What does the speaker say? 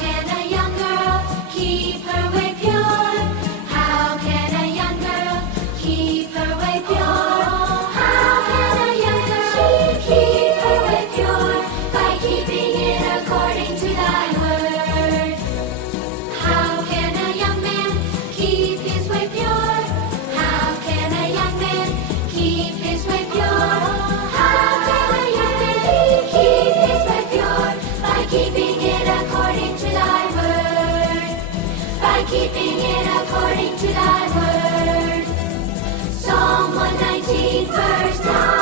can a young girl keep her way pure? How can a young girl keep her way pure? How can a young girl keep her way pure? By keeping it according to thy word. How can a young man keep his way pure? How can a young man keep his way pure? How can a young man keep his way pure? By keeping it according to thy word. By keeping it according to thy word. Psalm 119, verse 9.